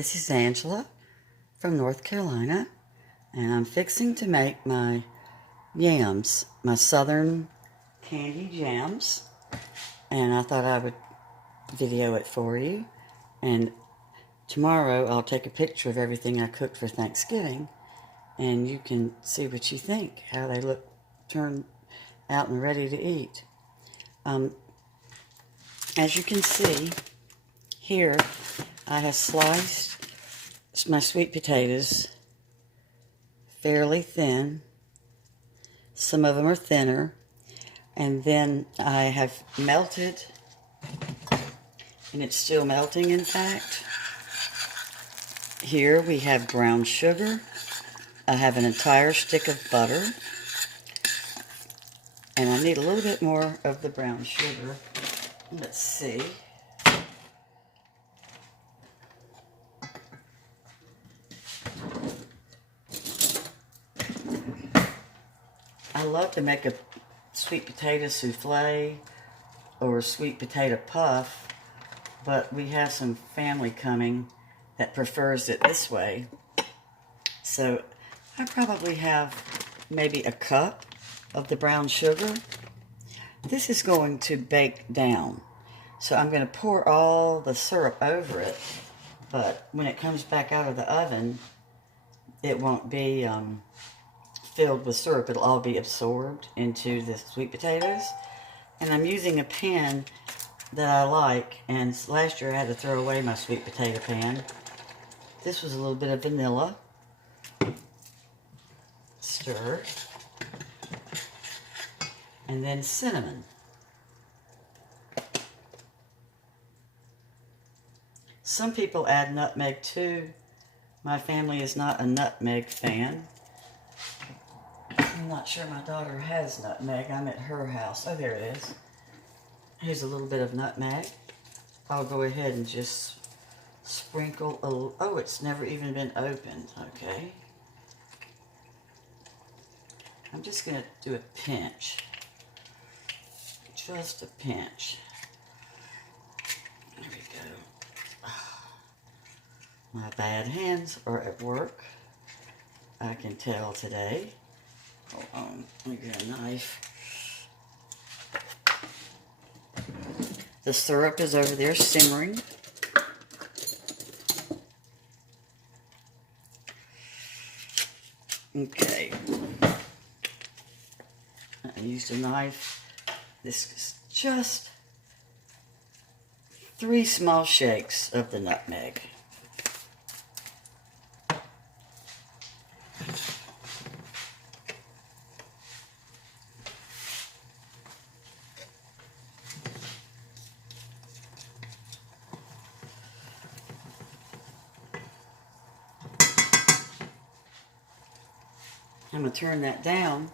This is Angela from North Carolina, and I'm fixing to make my yams, my southern candied yams, and I thought I would video it for you. And tomorrow I'll take a picture of everything I cooked for Thanksgiving, and you can see what you think, how they look, turn out and ready to eat. As you can see here, I have sliced my sweet potatoes fairly thin. Some of them are thinner. And then I have melted, and it's still melting, in fact. Here we have brown sugar. I have an entire stick of butter. And I need a little bit more of the brown sugar. Let's see. I love to make a sweet potato souffle or a sweet potato puff, but we have some family coming that prefers it this way. So I probably have maybe a cup of the brown sugar. This is going to bake down. So I'm going to pour all the syrup over it, but when it comes back out of the oven, it won't be filled with syrup. It'll all be absorbed into the sweet potatoes. And I'm using a pan that I like, and last year I had to throw away my sweet potato pan. This was a little bit of vanilla. Stir. And then cinnamon. Some people add nutmeg too. My family is not a nutmeg fan. I'm not sure my daughter has nutmeg. I'm at her house. Oh, there it is. Here's a little bit of nutmeg. I'll go ahead and just sprinkle a little. Oh, it's never even been opened. Okay. I'm just going to do a pinch. Just a pinch. There we go. My bad hands are at work. I can tell today. Hold on, let me get a knife. The syrup is over there simmering. Okay. I used a knife. This is just 3 small shakes of the nutmeg. I'm going to turn that down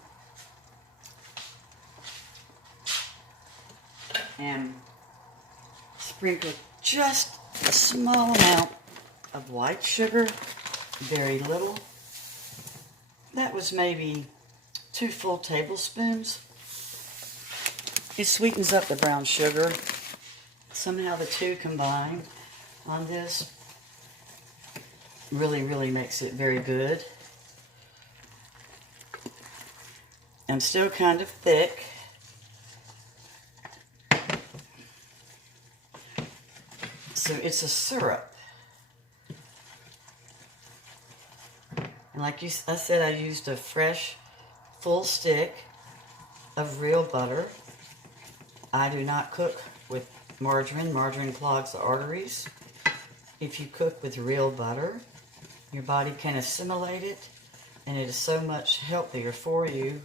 and sprinkle just a small amount of white sugar, very little. That was maybe 2 full tablespoons. It sweetens up the brown sugar. Somehow the two combined on this really makes it very good. I'm still kind of thick. So it's a syrup. And like I said, I used a fresh, full stick of real butter. I do not cook with margarine. Margarine clogs the arteries. If you cook with real butter, your body can assimilate it, and it is so much healthier for you.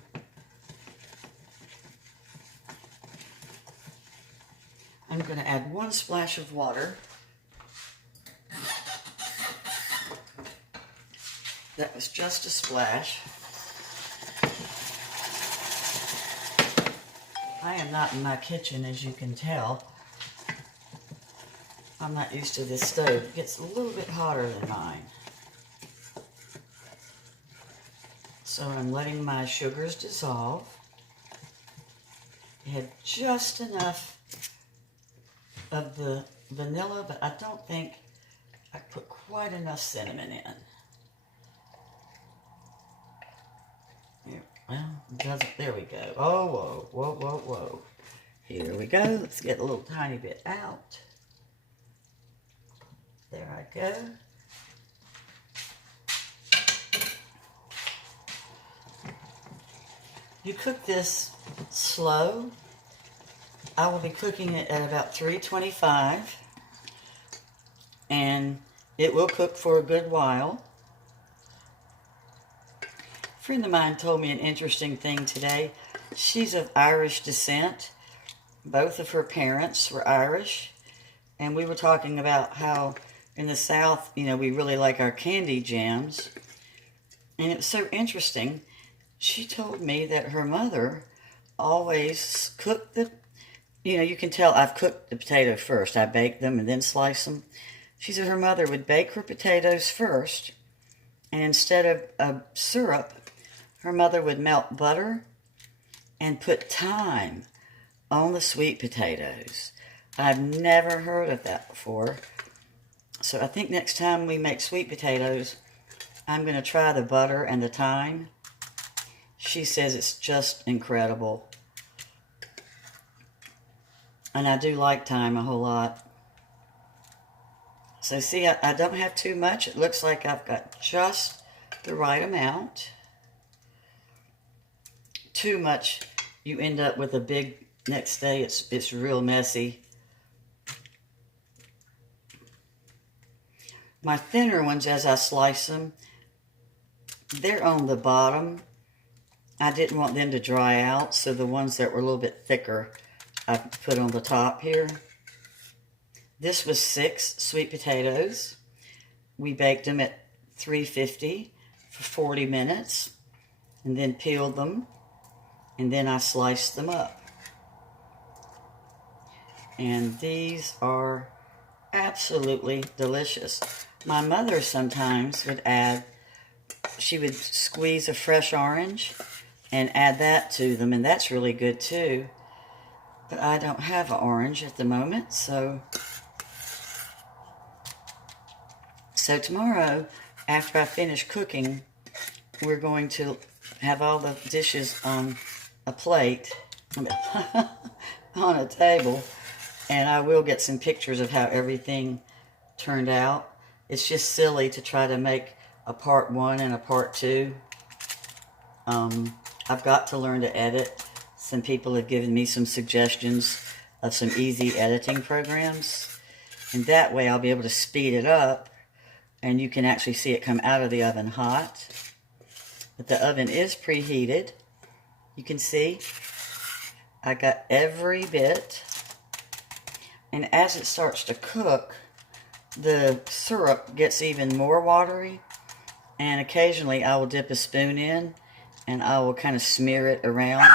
I'm going to add 1 splash of water. That was just a splash. I am not in my kitchen, as you can tell. I'm not used to this stove. It gets a little bit hotter than mine. So I'm letting my sugars dissolve. I had just enough of the vanilla, but I don't think I put quite enough cinnamon in. Here, well, it doesn't, there we go. Oh, whoa, whoa, whoa, whoa. Here we go. Let's get a little tiny bit out. There I go. You cook this slow. I will be cooking it at about 325, and it will cook for a good while. A friend of mine told me an interesting thing today. She's of Irish descent. Both of her parents were Irish, and we were talking about how in the South, you know, we really like our candied yams. And it was so interesting. She told me that her mother always cooked the, you know, you can tell I've cooked the potato first. I bake them and then slice them. She said her mother would bake her potatoes first, and instead of a syrup, her mother would melt butter and put thyme on the sweet potatoes. I've never heard of that before. So I think next time we make sweet potatoes, I'm going to try the butter and the thyme. She says it's just incredible. And I do like thyme a whole lot. So see, I don't have too much. It looks like I've got just the right amount. Too much, you end up with a big, next day it's real messy. My thinner ones, as I slice them, they're on the bottom. I didn't want them to dry out, so the ones that were a little bit thicker, I put on the top here. This was 6 sweet potatoes. We baked them at 350 for 40 minutes, and then peeled them, and then I sliced them up. And these are absolutely delicious. My mother sometimes would add, she would squeeze a fresh orange and add that to them, and that's really good too. But I don't have an orange at the moment, so tomorrow, after I finish cooking, we're going to have all the dishes on a plate, on a table, and I will get some pictures of how everything turned out. It's just silly to try to make a part 1 and a part 2. I've got to learn to edit. Some people have given me some suggestions of some easy editing programs, and that way I'll be able to speed it up, and you can actually see it come out of the oven hot. But the oven is preheated. You can see I got every bit, and as it starts to cook, the syrup gets even more watery, and occasionally I will dip a spoon in and I will kind of smear it around.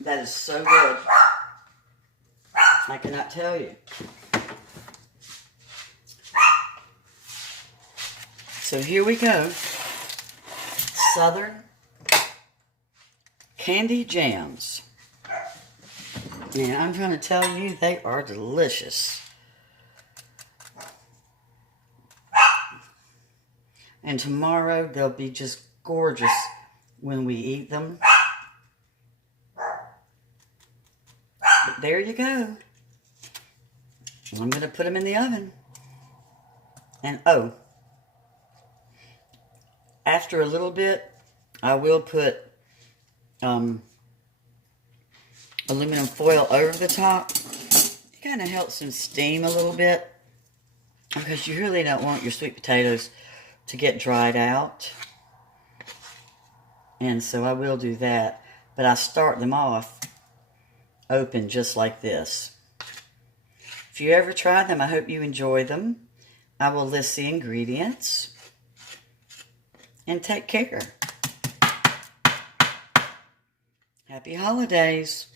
That is so good. I cannot tell you. So here we go. Southern Candied Yams. And I'm trying to tell you, they are delicious. And tomorrow, they'll be just gorgeous when we eat them. But there you go. I'm going to put them in the oven. And oh, after a little bit, I will put aluminum foil over the top. It kind of helps them steam a little bit, because you really don't want your sweet potatoes to get dried out. And so I will do that, but I start them off open just like this. If you ever try them, I hope you enjoy them. I will list the ingredients. And take care. Happy holidays.